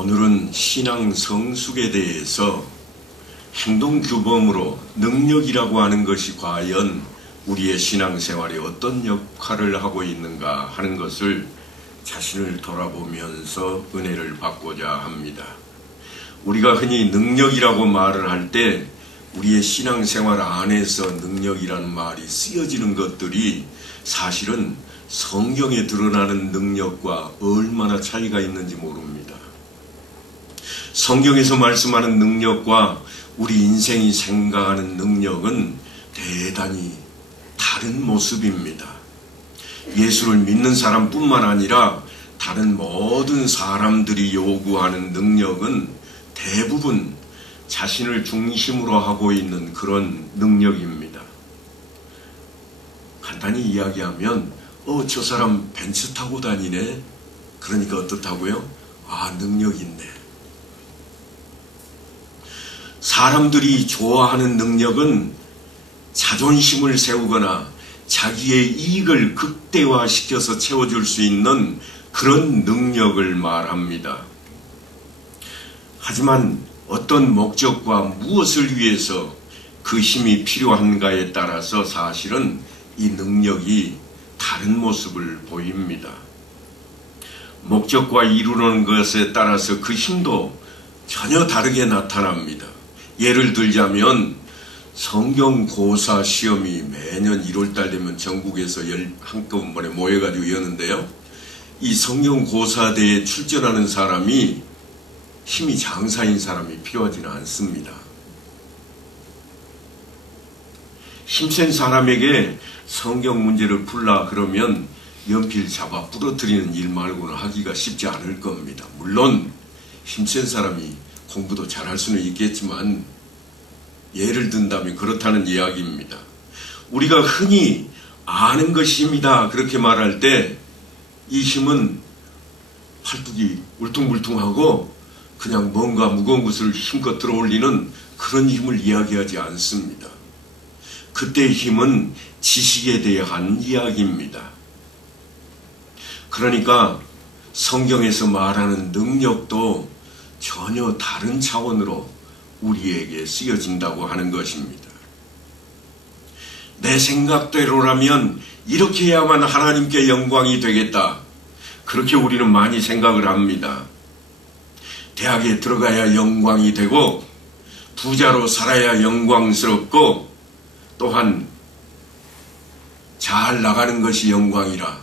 오늘은 신앙 성숙에 대해서 행동규범으로 능력이라고 하는 것이 과연 우리의 신앙생활에 어떤 역할을 하고 있는가 하는 것을 자신을 돌아보면서 은혜를 받고자 합니다. 우리가 흔히 능력이라고 말을 할 때 우리의 신앙생활 안에서 능력이라는 말이 쓰여지는 것들이 사실은 성경에 드러나는 능력과 얼마나 차이가 있는지 모릅니다. 성경에서 말씀하는 능력과 우리 인생이 생각하는 능력은 대단히 다른 모습입니다. 예수를 믿는 사람뿐만 아니라 다른 모든 사람들이 요구하는 능력은 대부분 자신을 중심으로 하고 있는 그런 능력입니다. 간단히 이야기하면 저 사람 벤츠 타고 다니네. 그러니까 어떻다고요? 능력 있네. 사람들이 좋아하는 능력은 자존심을 세우거나 자기의 이익을 극대화시켜서 채워줄 수 있는 그런 능력을 말합니다. 하지만 어떤 목적과 무엇을 위해서 그 힘이 필요한가에 따라서 사실은 이 능력이 다른 모습을 보입니다. 목적과 이루는 것에 따라서 그 힘도 전혀 다르게 나타납니다. 예를 들자면 성경고사 시험이 매년 1월달 되면 전국에서 한꺼번에 모여가지고 여는데요. 이 성경고사대에 출전하는 사람이 힘이 장사인 사람이 필요하지는 않습니다. 힘센 사람에게 성경 문제를 풀라 그러면 연필 잡아 부러뜨리는 일 말고는 하기가 쉽지 않을 겁니다. 물론 힘센 사람이 공부도 잘할 수는 있겠지만 예를 든다면 그렇다는 이야기입니다. 우리가 흔히 아는 것이 힘이다 그렇게 말할 때 이 힘은 팔뚝이 울퉁불퉁하고 그냥 뭔가 무거운 것을 힘껏 들어올리는 그런 힘을 이야기하지 않습니다. 그때의 힘은 지식에 대한 이야기입니다. 그러니까 성경에서 말하는 능력도 전혀 다른 차원으로 우리에게 쓰여진다고 하는 것입니다. 내 생각대로라면 이렇게 해야만 하나님께 영광이 되겠다. 그렇게 우리는 많이 생각을 합니다. 대학에 들어가야 영광이 되고 부자로 살아야 영광스럽고 또한 잘 나가는 것이 영광이라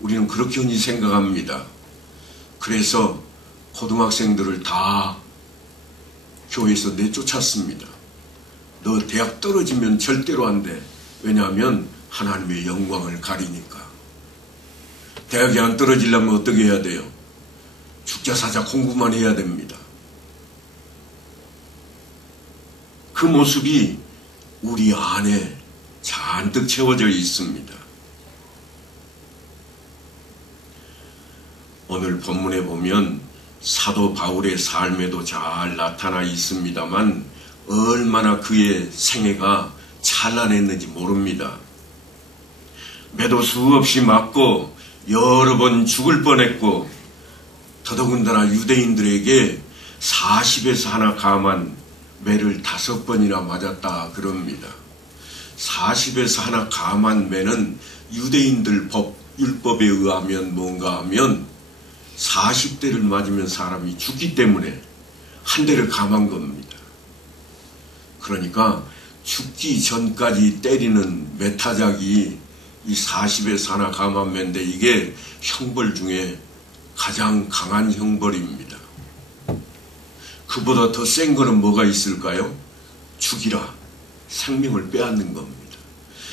우리는 그렇게 흔히 생각합니다. 그래서 고등학생들을 다 교회에서 내쫓았습니다. 너 대학 떨어지면 절대로 안 돼. 왜냐하면 하나님의 영광을 가리니까. 대학에 안 떨어지려면 어떻게 해야 돼요? 죽자사자 공부만 해야 됩니다. 그 모습이 우리 안에 잔뜩 채워져 있습니다. 오늘 본문에 보면 사도 바울의 삶에도 잘 나타나 있습니다만 얼마나 그의 생애가 찬란했는지 모릅니다. 매도 수없이 맞고 여러 번 죽을 뻔했고 더더군다나 유대인들에게 40에서 하나 감한 매를 5번이나 맞았다 그럽니다. 40에서 하나 감한 매는 유대인들 율법에 의하면 뭔가 하면 40대를 맞으면 사람이 죽기 때문에 한 대를 감한 겁니다. 그러니까 죽기 전까지 때리는 매타작이 이 40에서 하나 감한 매인데 이게 형벌 중에 가장 강한 형벌입니다. 그보다 더 센 거는 뭐가 있을까요? 죽이라. 생명을 빼앗는 겁니다.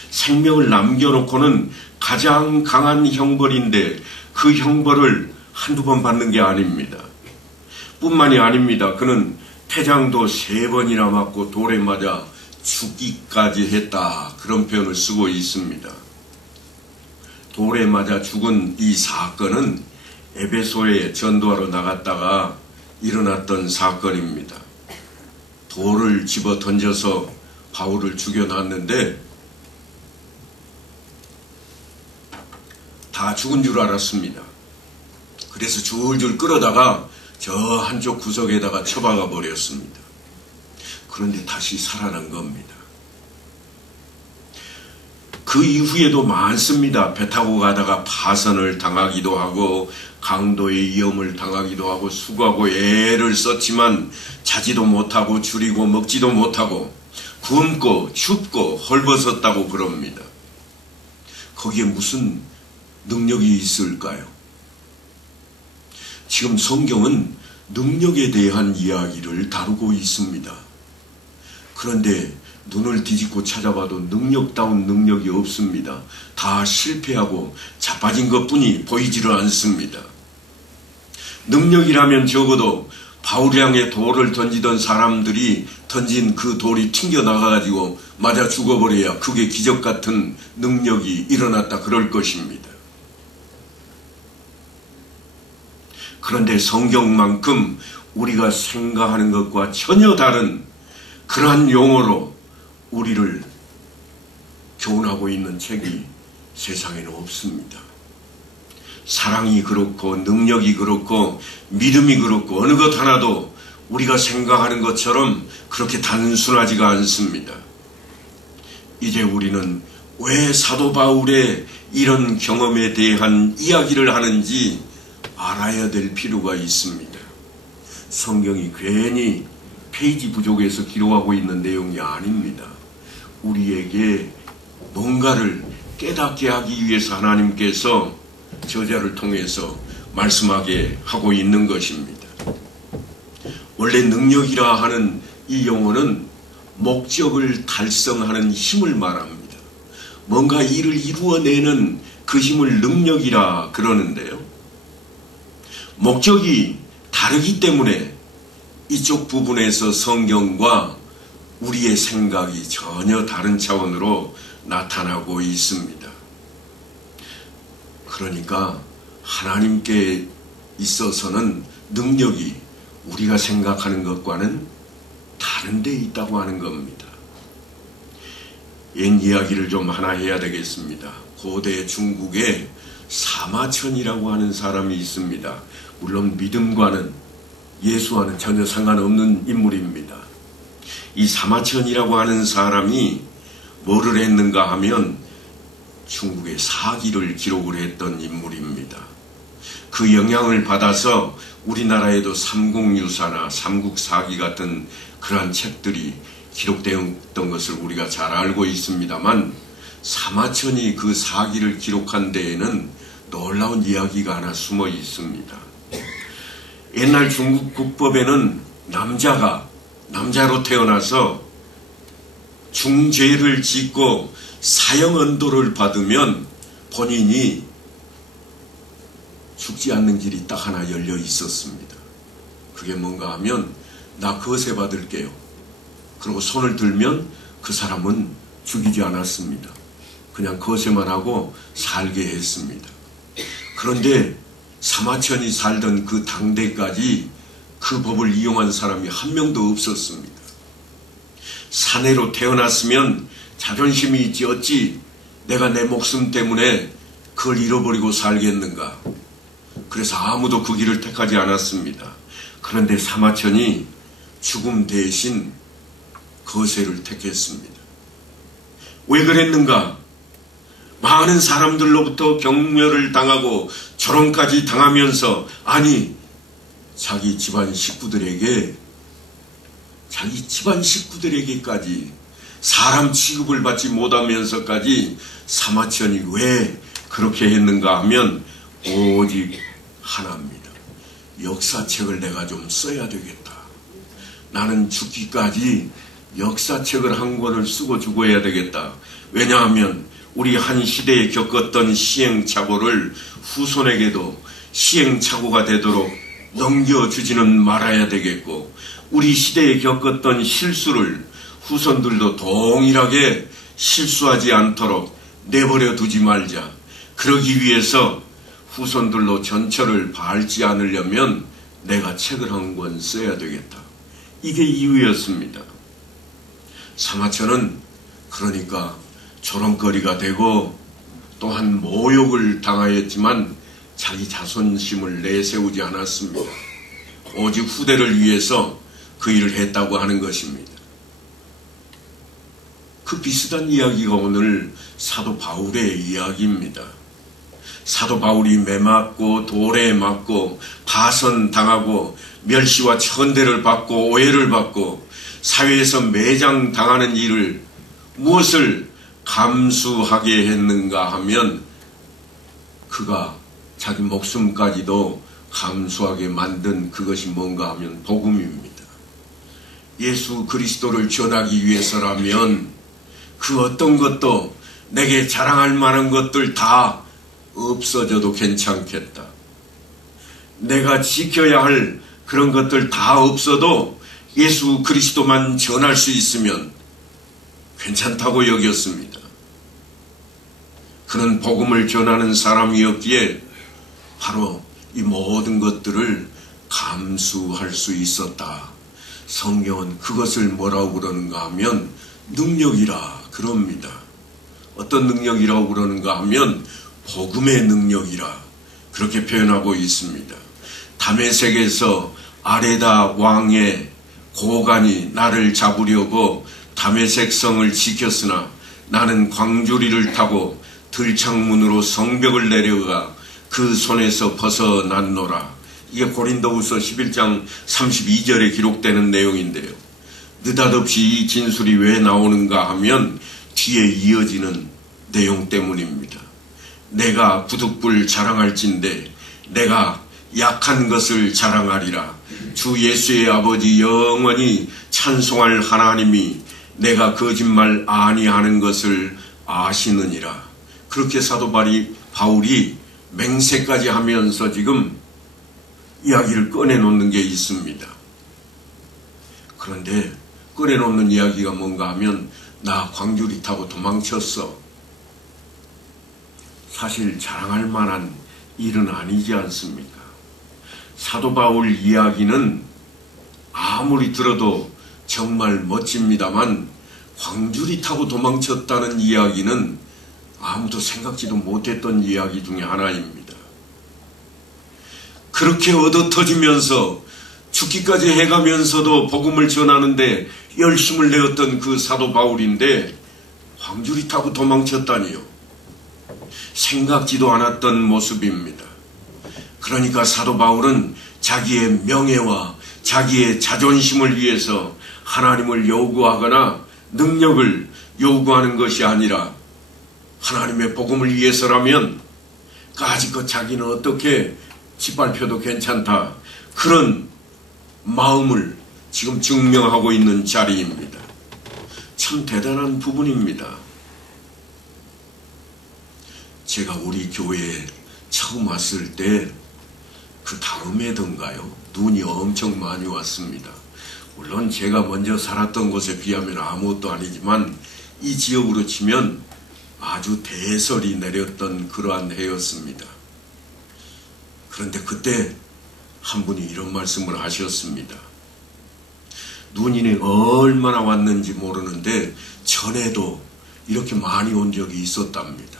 생명을 남겨놓고는 가장 강한 형벌인데 그 형벌을 한두 번 받는 게 아닙니다. 뿐만이 아닙니다. 그는 태장도 3번이나 맞고 돌에 맞아 죽기까지 했다. 그런 표현을 쓰고 있습니다. 돌에 맞아 죽은 이 사건은 에베소에 전도하러 나갔다가 일어났던 사건입니다. 돌을 집어 던져서 바울을 죽여놨는데 다 죽은 줄 알았습니다. 그래서 줄줄 끌어다가 저 한쪽 구석에다가 처박아 버렸습니다. 그런데 다시 살아난 겁니다. 그 이후에도 많습니다. 배 타고 가다가 파선을 당하기도 하고 강도의 위험을 당하기도 하고 수고하고 애를 썼지만 자지도 못하고 줄이고 먹지도 못하고 굶고 춥고 헐벗었다고 그럽니다. 거기에 무슨 능력이 있을까요? 지금 성경은 능력에 대한 이야기를 다루고 있습니다. 그런데 눈을 뒤집고 찾아봐도 능력다운 능력이 없습니다. 다 실패하고 자빠진 것뿐이 보이지를 않습니다. 능력이라면 적어도 바울을 향해 돌을 던지던 사람들이 던진 그 돌이 튕겨나가가지고 맞아 죽어버려야 그게 기적 같은 능력이 일어났다 그럴 것입니다. 그런데 성경만큼 우리가 생각하는 것과 전혀 다른 그러한 용어로 우리를 교훈하고 있는 책이 세상에는 없습니다. 사랑이 그렇고 능력이 그렇고 믿음이 그렇고 어느 것 하나도 우리가 생각하는 것처럼 그렇게 단순하지가 않습니다. 이제 우리는 왜 사도 바울의 이런 경험에 대한 이야기를 하는지 알아야 될 필요가 있습니다. 성경이 괜히 페이지 부족에서 기록하고 있는 내용이 아닙니다. 우리에게 뭔가를 깨닫게 하기 위해서 하나님께서 저자를 통해서 말씀하게 하고 있는 것입니다. 원래 능력이라 하는 이 용어는 목적을 달성하는 힘을 말합니다. 뭔가 일을 이루어내는 그 힘을 능력이라 그러는데요. 목적이 다르기 때문에 이쪽 부분에서 성경과 우리의 생각이 전혀 다른 차원으로 나타나고 있습니다. 그러니까 하나님께 있어서는 능력이 우리가 생각하는 것과는 다른 데 있다고 하는 겁니다. 옛 이야기를 좀 하나 해야 되겠습니다. 고대 중국에 사마천이라고 하는 사람이 있습니다. 물론 믿음과는 예수와는 전혀 상관없는 인물입니다. 이 사마천이라고 하는 사람이 뭐를 했는가 하면 중국의 사기를 기록을 했던 인물입니다. 그 영향을 받아서 우리나라에도 삼국유사나 삼국사기 같은 그러한 책들이 기록되었던 것을 우리가 잘 알고 있습니다만, 사마천이 그 사기를 기록한 데에는 놀라운 이야기가 하나 숨어 있습니다. 옛날 중국 국법에는 남자로 태어나서 중죄를 짓고 사형언도를 받으면 본인이 죽지 않는 길이 딱 하나 열려 있었습니다. 그게 뭔가 하면 나 거세 받을게요. 그리고 손을 들면 그 사람은 죽이지 않았습니다. 그냥 거세만 하고 살게 했습니다. 그런데 사마천이 살던 그 당대까지 그 법을 이용한 사람이 한 명도 없었습니다. 사내로 태어났으면 자존심이 있지 어찌 내가 내 목숨 때문에 그걸 잃어버리고 살겠는가. 그래서 아무도 그 길을 택하지 않았습니다. 그런데 사마천이 죽음 대신 거세를 택했습니다. 왜 그랬는가? 많은 사람들로부터 경멸을 당하고 조롱까지 당하면서, 아니 자기 집안 식구들에게까지 사람 취급을 받지 못하면서까지 사마천이 왜 그렇게 했는가 하면 오직 하나입니다. 역사책을 내가 좀 써야 되겠다. 나는 죽기까지 역사책을 한 권을 쓰고 죽어야 되겠다. 왜냐하면 우리 한 시대에 겪었던 시행착오를 후손에게도 시행착오가 되도록 넘겨주지는 말아야 되겠고, 우리 시대에 겪었던 실수를 후손들도 동일하게 실수하지 않도록 내버려 두지 말자. 그러기 위해서 후손들로 전철을 밟지 않으려면 내가 책을 한 권 써야 되겠다. 이게 이유였습니다. 사마천은 그러니까 조롱거리가 되고 또한 모욕을 당하였지만 자기 자존심을 내세우지 않았습니다. 오직 후대를 위해서 그 일을 했다고 하는 것입니다. 그 비슷한 이야기가 오늘 사도 바울의 이야기입니다. 사도 바울이 매맞고 돌에 맞고 파선당하고 멸시와 천대를 받고 오해를 받고 사회에서 매장당하는 일을 무엇을 감수하게 했는가 하면 그가 자기 목숨까지도 감수하게 만든 그것이 뭔가 하면 복음입니다. 예수 그리스도를 전하기 위해서라면 그 어떤 것도 내게 자랑할 만한 것들 다 없어져도 괜찮겠다. 내가 지켜야 할 그런 것들 다 없어도 예수 그리스도만 전할 수 있으면 괜찮다고 여겼습니다. 그는 복음을 전하는 사람이었기에 바로 이 모든 것들을 감수할 수 있었다. 성경은 그것을 뭐라고 그러는가 하면 능력이라 그럽니다. 어떤 능력이라고 그러는가 하면 복음의 능력이라 그렇게 표현하고 있습니다. 다메섹에서 아레다 왕의 고관이 나를 잡으려고 다메섹 성을 지켰으나 나는 광주리를 타고 들창문으로 성벽을 내려가 그 손에서 벗어났노라. 이게 고린도후서 11장 32절에 기록되는 내용인데요. 느닷없이 이 진술이 왜 나오는가 하면 뒤에 이어지는 내용 때문입니다. 내가 부득불 자랑할진대 내가 약한 것을 자랑하리라. 주 예수의 아버지 영원히 찬송할 하나님이 내가 거짓말 아니하는 것을 아시느니라. 그렇게 사도 바울이 맹세까지 하면서 지금 이야기를 꺼내놓는 게 있습니다. 그런데 꺼내놓는 이야기가 뭔가 하면 나 광주리 타고 도망쳤어. 사실 자랑할 만한 일은 아니지 않습니까? 사도 바울 이야기는 아무리 들어도 정말 멋집니다만 광주리 타고 도망쳤다는 이야기는 아무도 생각지도 못했던 이야기 중에 하나입니다. 그렇게 얻어터지면서 죽기까지 해가면서도 복음을 전하는데 열심을 내었던 그 사도 바울인데 광주리 타고 도망쳤다니요. 생각지도 않았던 모습입니다. 그러니까 사도 바울은 자기의 명예와 자기의 자존심을 위해서 하나님을 요구하거나 능력을 요구하는 것이 아니라 하나님의 복음을 위해서라면 까짓것 자기는 어떻게 짓밟혀도 괜찮다. 그런 마음을 지금 증명하고 있는 자리입니다. 참 대단한 부분입니다. 제가 우리 교회에 처음 왔을 때 그 다음에던가요 눈이 엄청 많이 왔습니다. 물론 제가 먼저 살았던 곳에 비하면 아무것도 아니지만 이 지역으로 치면 아주 대설이 내렸던 그러한 해였습니다. 그런데 그때 한 분이 이런 말씀을 하셨습니다. 눈이 얼마나 왔는지 모르는데 전에도 이렇게 많이 온 적이 있었답니다.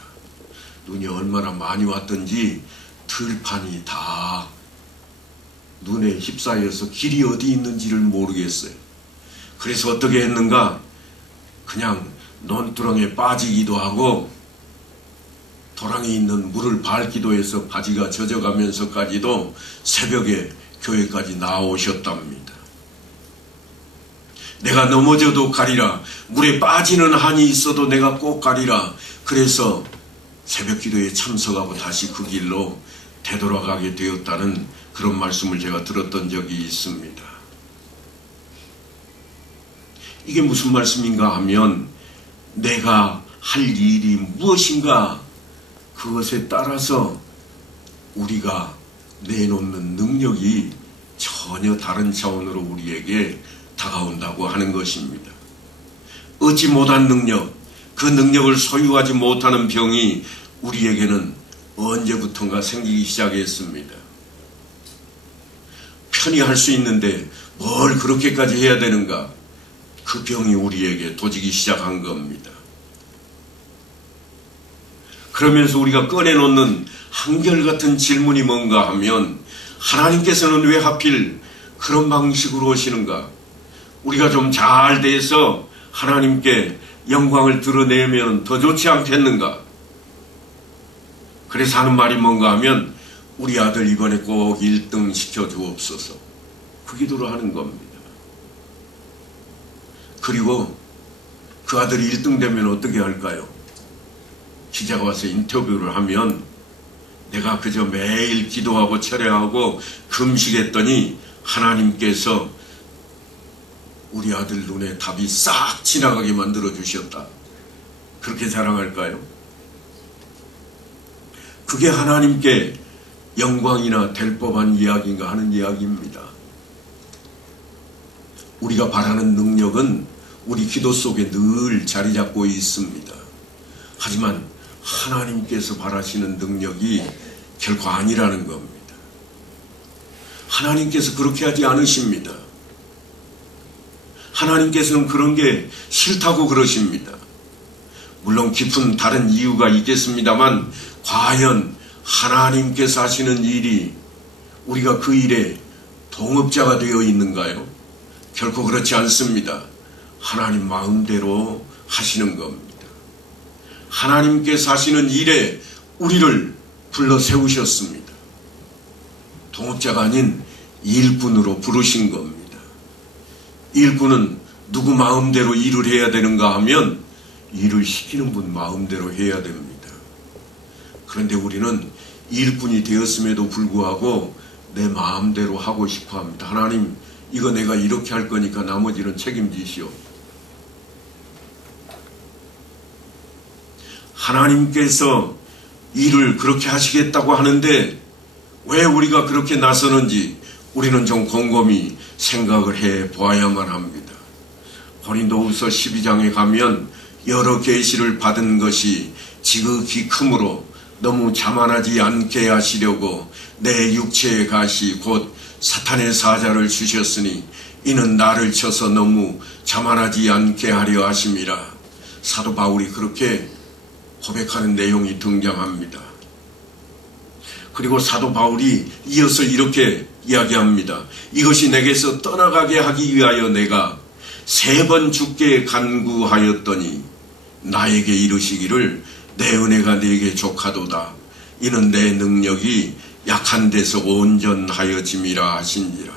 눈이 얼마나 많이 왔던지 들판이 다 눈에 휩싸여서 길이 어디 있는지를 모르겠어요. 그래서 어떻게 했는가? 그냥 논두렁에 빠지기도 하고 도랑에 있는 물을 밟기도 해서 바지가 젖어가면서까지도 새벽에 교회까지 나오셨답니다. 내가 넘어져도 가리라. 물에 빠지는 한이 있어도 내가 꼭 가리라. 그래서 새벽 기도에 참석하고 다시 그 길로 되돌아가게 되었다는 그런 말씀을 제가 들었던 적이 있습니다. 이게 무슨 말씀인가 하면 내가 할 일이 무엇인가 그것에 따라서 우리가 내놓는 능력이 전혀 다른 차원으로 우리에게 다가온다고 하는 것입니다. 얻지 못한 능력, 그 능력을 소유하지 못하는 병이 우리에게는 언제부턴가 생기기 시작했습니다. 편히 할 수 있는데 뭘 그렇게까지 해야 되는가? 그 병이 우리에게 도지기 시작한 겁니다. 그러면서 우리가 꺼내놓는 한결같은 질문이 뭔가 하면 하나님께서는 왜 하필 그런 방식으로 오시는가? 우리가 좀 잘 돼서 하나님께 영광을 드러내면 더 좋지 않겠는가? 그래서 하는 말이 뭔가 하면 우리 아들 이번에 꼭 1등 시켜주옵소서. 그 기도를 하는 겁니다. 그리고 그 아들이 1등 되면 어떻게 할까요? 기자가 와서 인터뷰를 하면 내가 그저 매일 기도하고 철야하고 금식했더니 하나님께서 우리 아들 눈에 답이 싹 지나가게 만들어 주셨다. 그렇게 자랑할까요? 그게 하나님께 영광이나 될 법한 이야기인가 하는 이야기입니다. 우리가 바라는 능력은 우리 기도 속에 늘 자리 잡고 있습니다. 하지만 하나님께서 바라시는 능력이 결코 아니라는 겁니다. 하나님께서 그렇게 하지 않으십니다. 하나님께서는 그런 게 싫다고 그러십니다. 물론 깊은 다른 이유가 있겠습니다만 과연 하나님께서 하시는 일이 우리가 그 일에 동업자가 되어 있는가요? 결코 그렇지 않습니다. 하나님 마음대로 하시는 겁니다. 하나님께서 하시는 일에 우리를 불러 세우셨습니다. 동업자가 아닌 일꾼으로 부르신 겁니다. 일꾼은 누구 마음대로 일을 해야 되는가 하면 일을 시키는 분 마음대로 해야 됩니다. 그런데 우리는 일꾼이 되었음에도 불구하고 내 마음대로 하고 싶어 합니다. 하나님, 이거 내가 이렇게 할 거니까 나머지는 책임지시오. 하나님께서 일을 그렇게 하시겠다고 하는데 왜 우리가 그렇게 나서는지 우리는 좀 곰곰이 생각을 해 보아야만 합니다. 고린도후서 12장에 가면 여러 계시를 받은 것이 지극히 크므로 너무 자만하지 않게 하시려고 내 육체의 가시 곧 사탄의 사자를 주셨으니 이는 나를 쳐서 너무 자만하지 않게 하려 하심이라. 사도 바울이 그렇게 고백하는 내용이 등장합니다. 그리고 사도 바울이 이어서 이렇게 이야기합니다. 이것이 내게서 떠나가게 하기 위하여 내가 3번 주께 간구하였더니 나에게 이르시기를 내 은혜가 네게 족하도다. 이는 내 능력이 약한 데서 온전하여짐이라 하신지라.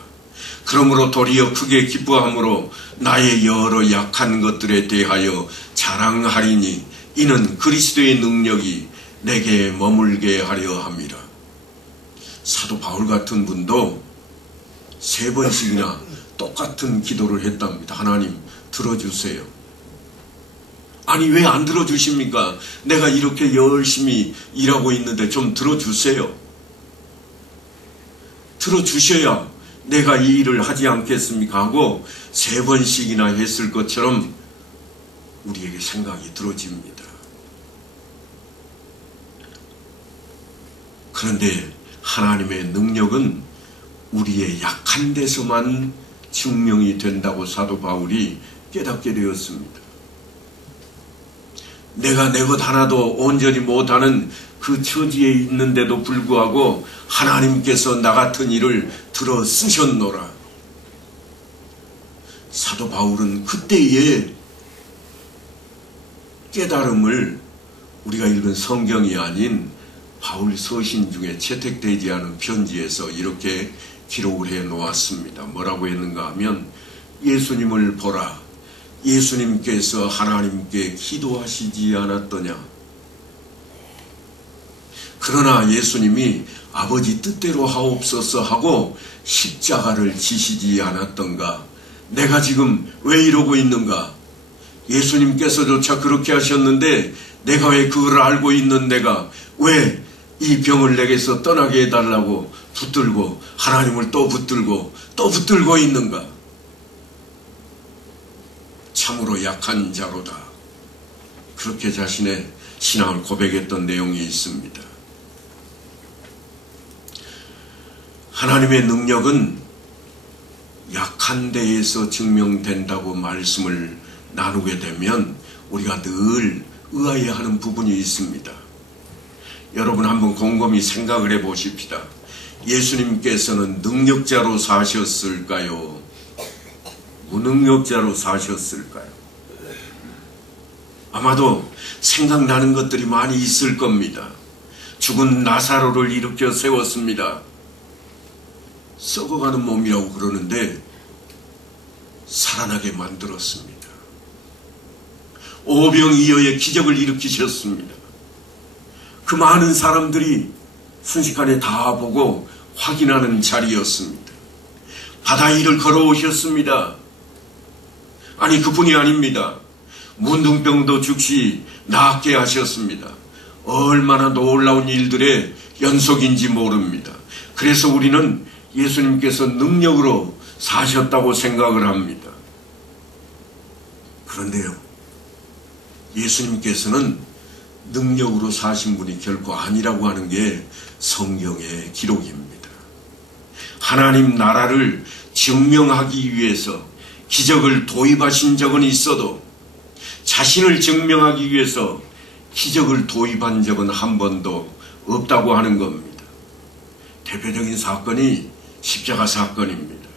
그러므로 도리어 크게 기뻐함으로 나의 여러 약한 것들에 대하여 자랑하리니 이는 그리스도의 능력이 내게 머물게 하려 함이라. 사도 바울 같은 분도 3번씩이나 똑같은 기도를 했답니다. 하나님 들어주세요. 아니 왜 안 들어주십니까? 내가 이렇게 열심히 일하고 있는데 좀 들어주세요. 들어주셔야 내가 이 일을 하지 않겠습니까? 하고 3번씩이나 했을 것처럼 우리에게 생각이 들어집니다. 그런데 하나님의 능력은 우리의 약한 데서만 증명이 된다고 사도 바울이 깨닫게 되었습니다. 내가 내 것 하나도 온전히 못하는 그 처지에 있는데도 불구하고 하나님께서 나 같은 일을 들어 쓰셨노라. 사도 바울은 그때의 깨달음을 우리가 읽은 성경이 아닌 바울 서신 중에 채택되지 않은 편지에서 이렇게 기록을 해 놓았습니다. 뭐라고 했는가 하면 예수님을 보라. 예수님께서 하나님께 기도하시지 않았더냐. 그러나 예수님이 아버지 뜻대로 하옵소서 하고 십자가를 지시지 않았던가. 내가 지금 왜 이러고 있는가. 예수님께서조차 그렇게 하셨는데 내가 왜 그걸 알고 있는 내가 왜 이 병을 내게서 떠나게 해달라고 붙들고 하나님을 또 붙들고 있는가. 참으로 약한 자로다. 그렇게 자신의 신앙을 고백했던 내용이 있습니다. 하나님의 능력은 약한 데에서 증명된다고 말씀을 나누게 되면 우리가 늘 의아해하는 부분이 있습니다. 여러분 한번 곰곰이 생각을 해 보십시다. 예수님께서는 능력자로 사셨을까요? 무능력자로 사셨을까요? 아마도 생각나는 것들이 많이 있을 겁니다. 죽은 나사로를 일으켜 세웠습니다. 썩어가는 몸이라고 그러는데 살아나게 만들었습니다. 오병이어의 기적을 일으키셨습니다. 그 많은 사람들이 순식간에 다 보고 확인하는 자리였습니다. 바다 위를 걸어오셨습니다. 아니, 그뿐이 아닙니다. 문둥병도 즉시 낫게 하셨습니다. 얼마나 놀라운 일들의 연속인지 모릅니다. 그래서 우리는 예수님께서 능력으로 사셨다고 생각을 합니다. 그런데요, 예수님께서는 능력으로 사신 분이 결코 아니라고 하는 게 성경의 기록입니다. 하나님 나라를 증명하기 위해서 기적을 도입하신 적은 있어도 자신을 증명하기 위해서 기적을 도입한 적은 한 번도 없다고 하는 겁니다. 대표적인 사건이 십자가 사건입니다.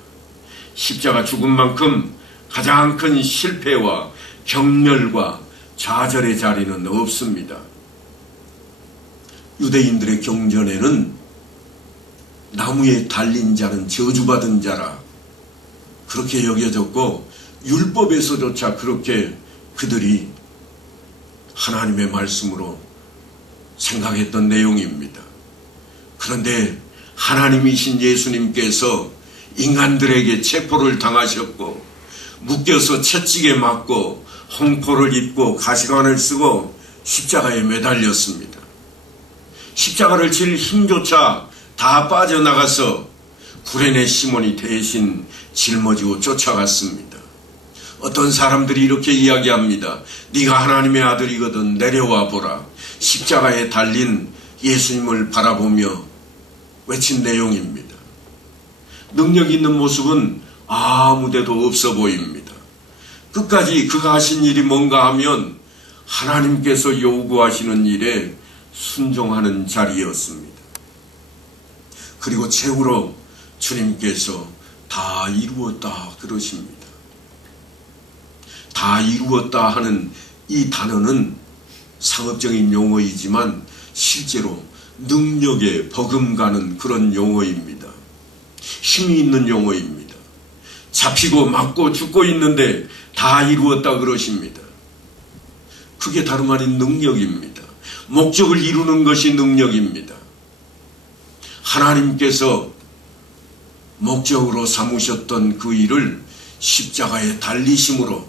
십자가 죽음만큼 가장 큰 실패와 경멸과 좌절의 자리는 없습니다. 유대인들의 경전에는 나무에 달린 자는 저주받은 자라 그렇게 여겨졌고, 율법에서조차 그렇게 그들이 하나님의 말씀으로 생각했던 내용입니다. 그런데 하나님이신 예수님께서 인간들에게 체포를 당하셨고, 묶여서 채찍에 맞고 홍포를 입고 가시관을 쓰고 십자가에 매달렸습니다. 십자가를 질 힘조차 다 빠져나가서 구레네 시몬이 대신 짊어지고 쫓아갔습니다. 어떤 사람들이 이렇게 이야기합니다. 네가 하나님의 아들이거든 내려와 보라. 십자가에 달린 예수님을 바라보며 외친 내용입니다. 능력 있는 모습은 아무데도 없어 보입니다. 끝까지 그가 하신 일이 뭔가 하면 하나님께서 요구하시는 일에 순종하는 자리였습니다. 그리고 최후로 주님께서 다 이루었다 그러십니다. 다 이루었다 하는 이 단어는 상업적인 용어이지만 실제로 능력에 버금가는 그런 용어입니다. 힘이 있는 용어입니다. 잡히고 맞고 죽고 있는데 다 이루었다 그러십니다. 그게 다름 아닌 능력입니다. 목적을 이루는 것이 능력입니다. 하나님께서 목적으로 삼으셨던 그 일을 십자가에 달리심으로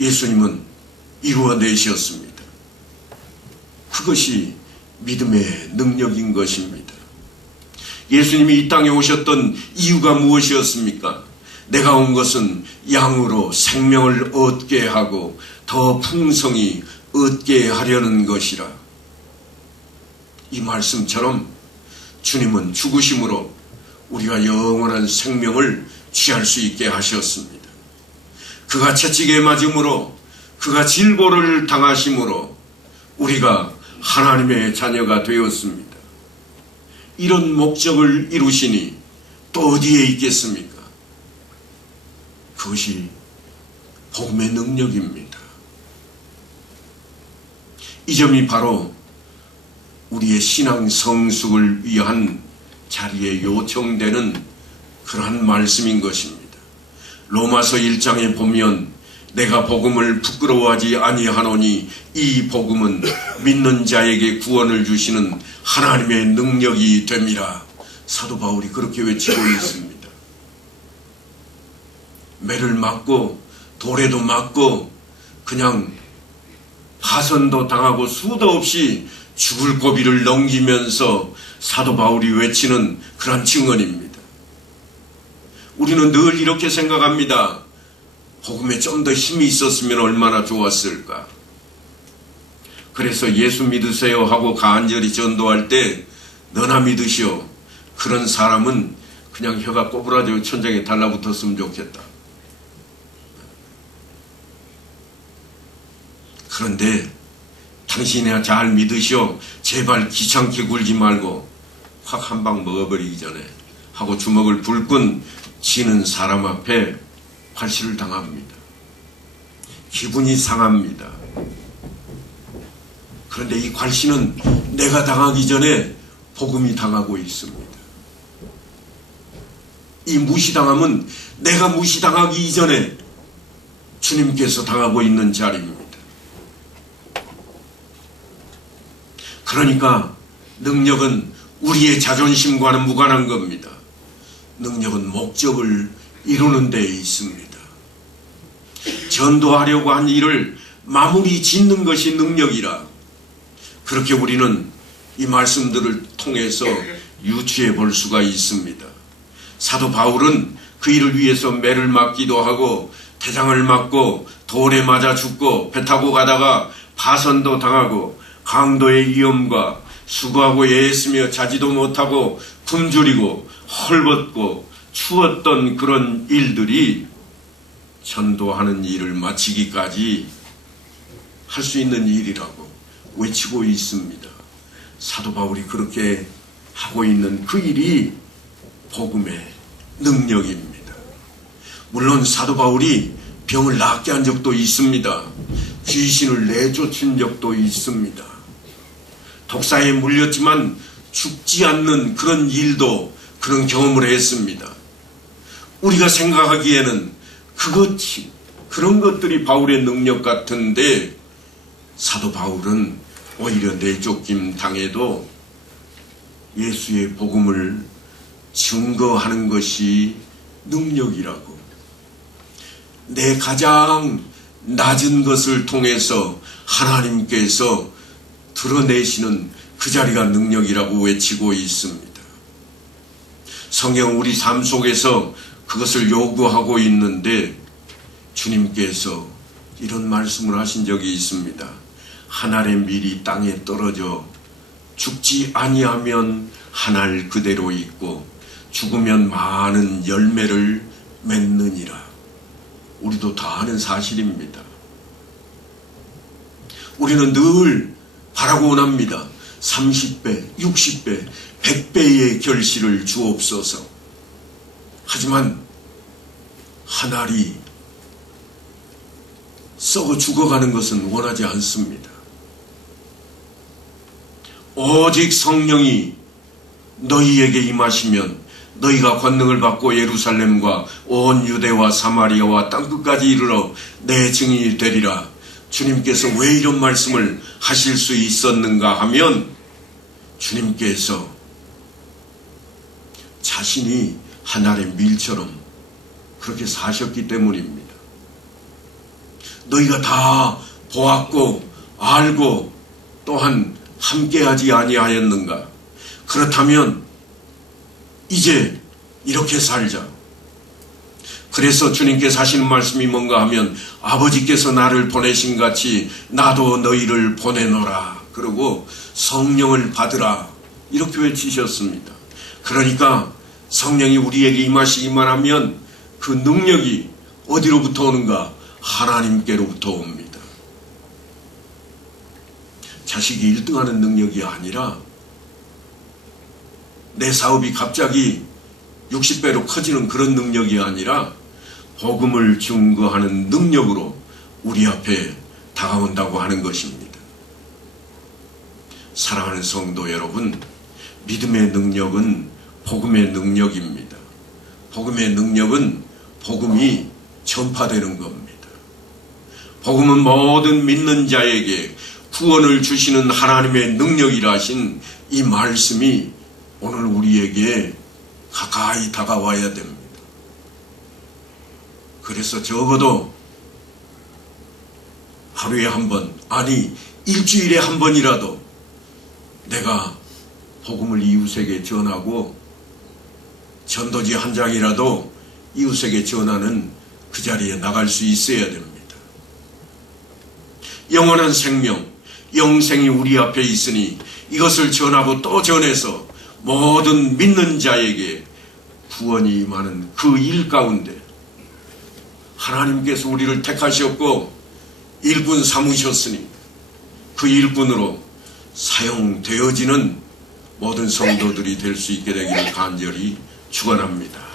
예수님은 이루어내셨습니다. 그것이 믿음의 능력인 것입니다. 예수님이 이 땅에 오셨던 이유가 무엇이었습니까? 내가 온 것은 양으로 생명을 얻게 하고 더 풍성히 얻게 하려는 것이라. 이 말씀처럼 주님은 죽으심으로 우리가 영원한 생명을 취할 수 있게 하셨습니다. 그가 채찍에 맞음으로, 그가 질보를 당하심으로 우리가 하나님의 자녀가 되었습니다. 이런 목적을 이루시니 또 어디에 있겠습니까? 그것이 복음의 능력입니다. 이 점이 바로 우리의 신앙 성숙을 위한 자리에 요청되는 그러한 말씀인 것입니다. 로마서 1장에 보면 내가 복음을 부끄러워하지 아니하노니 이 복음은 믿는 자에게 구원을 주시는 하나님의 능력이 됨이라. 사도 바울이 그렇게 외치고 있습니다. 매를 맞고 돌에도 맞고 그냥 파선도 당하고 수도 없이 죽을 고비를 넘기면서 사도 바울이 외치는 그런 증언입니다. 우리는 늘 이렇게 생각합니다. 복음에 좀 더 힘이 있었으면 얼마나 좋았을까. 그래서 예수 믿으세요 하고 간절히 전도할 때 너나 믿으시오. 그런 사람은 그냥 혀가 꼬부라져 천장에 달라붙었으면 좋겠다. 그런데 당신이야 잘 믿으시오. 제발 귀찮게 굴지 말고 확 한 방 먹어버리기 전에 하고 주먹을 불끈 쥐는 사람 앞에 괄시를 당합니다. 기분이 상합니다. 그런데 이 괄시는 내가 당하기 전에 복음이 당하고 있습니다. 이 무시당함은 내가 무시당하기 이전에 주님께서 당하고 있는 자리입니다. 그러니까 능력은 우리의 자존심과는 무관한 겁니다. 능력은 목적을 이루는 데에 있습니다. 전도하려고 한 일을 마무리 짓는 것이 능력이라, 그렇게 우리는 이 말씀들을 통해서 유추해 볼 수가 있습니다. 사도 바울은 그 일을 위해서 매를 맞기도 하고 태장을 맞고 돌에 맞아 죽고 배 타고 가다가 파선도 당하고 강도의 위험과 수고하고 애쓰며 자지도 못하고 굶주리고 헐벗고 추웠던 그런 일들이 전도하는 일을 마치기까지 할 수 있는 일이라고 외치고 있습니다. 사도 바울이 그렇게 하고 있는 그 일이 복음의 능력입니다. 물론 사도 바울이 병을 낫게 한 적도 있습니다. 귀신을 내쫓은 적도 있습니다. 독사에 물렸지만 죽지 않는 그런 일도, 그런 경험을 했습니다. 우리가 생각하기에는 그런 것들이 바울의 능력 같은데, 사도 바울은 오히려 내쫓김 당해도 예수의 복음을 증거하는 것이 능력이라고, 내 가장 낮은 것을 통해서 하나님께서 드러내시는 그 자리가 능력이라고 외치고 있습니다. 성경 우리 삶 속에서 그것을 요구하고 있는데, 주님께서 이런 말씀을 하신 적이 있습니다. 한 알의 밀이 땅에 떨어져 죽지 아니하면 한 알 그대로 있고 죽으면 많은 열매를 맺느니라. 우리도 다 아는 사실입니다. 우리는 늘 바라고 원합니다. 30배, 60배, 100배의 결실을 주옵소서. 하지만 한 알이 썩어 죽어가는 것은 원하지 않습니다. 오직 성령이 너희에게 임하시면 너희가 권능을 받고 예루살렘과 온 유대와 사마리아와 땅끝까지 이르러 내 증인이 되리라. 주님께서 왜 이런 말씀을 하실 수 있었는가 하면, 주님께서 자신이 한 알의 밀처럼 그렇게 사셨기 때문입니다. 너희가 다 보았고 알고 또한 함께하지 아니하였는가? 그렇다면 이제 이렇게 살자. 그래서 주님께서 하시는 말씀이 뭔가 하면, 아버지께서 나를 보내신 같이 나도 너희를 보내노라. 그러고 성령을 받으라. 이렇게 외치셨습니다. 그러니까 성령이 우리에게 임하시기만 하면 그 능력이 어디로부터 오는가? 하나님께로부터 옵니다. 자식이 1등하는 능력이 아니라 내 사업이 갑자기 60배로 커지는 그런 능력이 아니라 복음을 증거하는 능력으로 우리 앞에 다가온다고 하는 것입니다. 사랑하는 성도 여러분, 믿음의 능력은 복음의 능력입니다. 복음의 능력은 복음이 전파되는 겁니다. 복음은 모든 믿는 자에게 구원을 주시는 하나님의 능력이라 하신 이 말씀이 오늘 우리에게 가까이 다가와야 됩니다. 그래서 적어도 하루에 한 번, 아니 일주일에 한 번이라도 내가 복음을 이웃에게 전하고 전도지 한 장이라도 이웃에게 전하는 그 자리에 나갈 수 있어야 됩니다. 영원한 생명, 영생이 우리 앞에 있으니 이것을 전하고 또 전해서 모든 믿는 자에게 구원이 임하는 그 일 가운데 하나님께서 우리를 택하셨고 일꾼 삼으셨으니 그 일꾼으로 사용되어지는 모든 성도들이 될 수 있게 되기를 간절히 축원합니다.